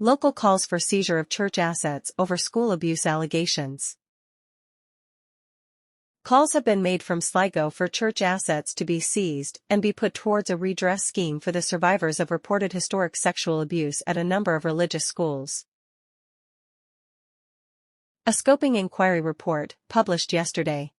Local calls for seizure of church assets over school abuse allegations. Calls have been made from Sligo for church assets to be seized and be put towards a redress scheme for the survivors of reported historic sexual abuse at a number of religious schools. A scoping inquiry report, published yesterday.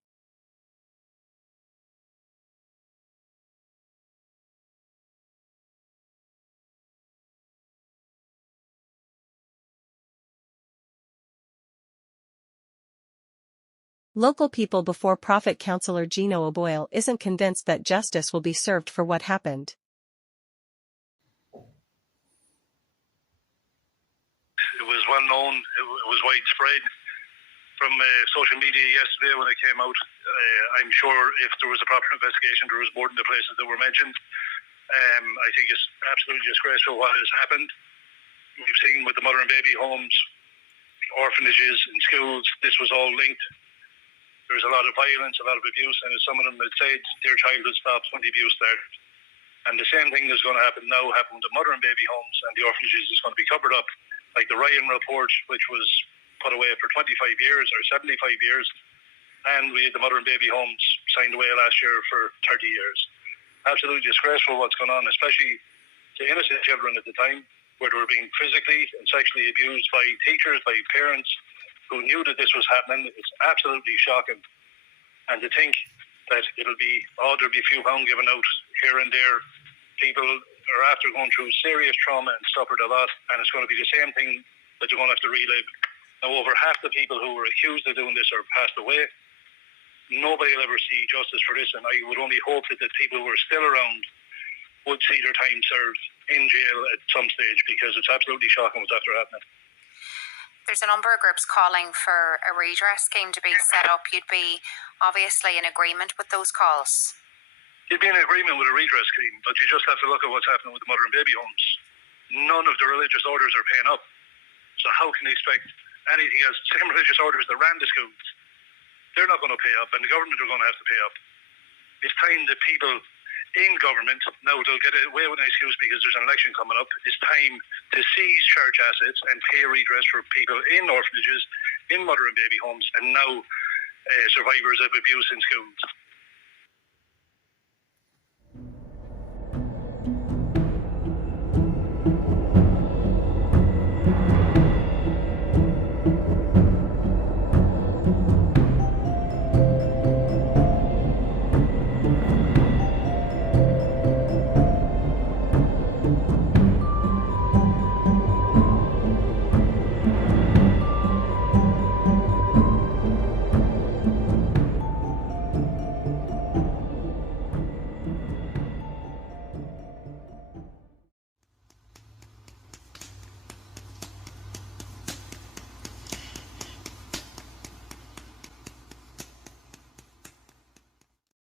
Local people before Profit councillor Gino O'Boyle isn't convinced that justice will be served for what happened. It was well known, it was widespread from social media yesterday when it came out. I'm sure if there was a proper investigation, there was more than the places that were mentioned. I think it's absolutely disgraceful what has happened. We've seen with the mother and baby homes, orphanages and schools, this was all linked. There's a lot of violence, a lot of abuse, and as some of them had said, their childhood stops when the abuse started. And the same thing is going to happen now, happen with the mother and baby homes and the orphanages is going to be covered up. Like the Ryan report, which was put away for 25 years or 75 years, and we had the mother and baby homes signed away last year for 30 years. Absolutely disgraceful what's going on, especially to innocent children at the time, where they were being physically and sexually abused by teachers, by parents who knew that this was happening. It's absolutely shocking. And to think that there'll be a few pounds given out here and there. People are after going through serious trauma and suffered a lot, and it's going to be the same thing that they're going to have to relive. Now, over half the people who were accused of doing this are passed away. Nobody will ever see justice for this, and I would only hope that the people who are still around would see their time served in jail at some stage, because it's absolutely shocking what's after happening. There's a number of groups calling for a redress scheme to be set up. You'd be obviously in agreement with those calls. You'd be in agreement with a redress scheme, but you just have to look at what's happening with the mother and baby homes. None of the religious orders are paying up. So how can they expect anything else? Same religious orders that ran the schools, they're not going to pay up, and the government are going to have to pay up. It's time that people in government, now they'll get away with an excuse because there's an election coming up, it's time to seize church assets and pay redress for people in orphanages, in mother and baby homes, and now survivors of abuse in schools.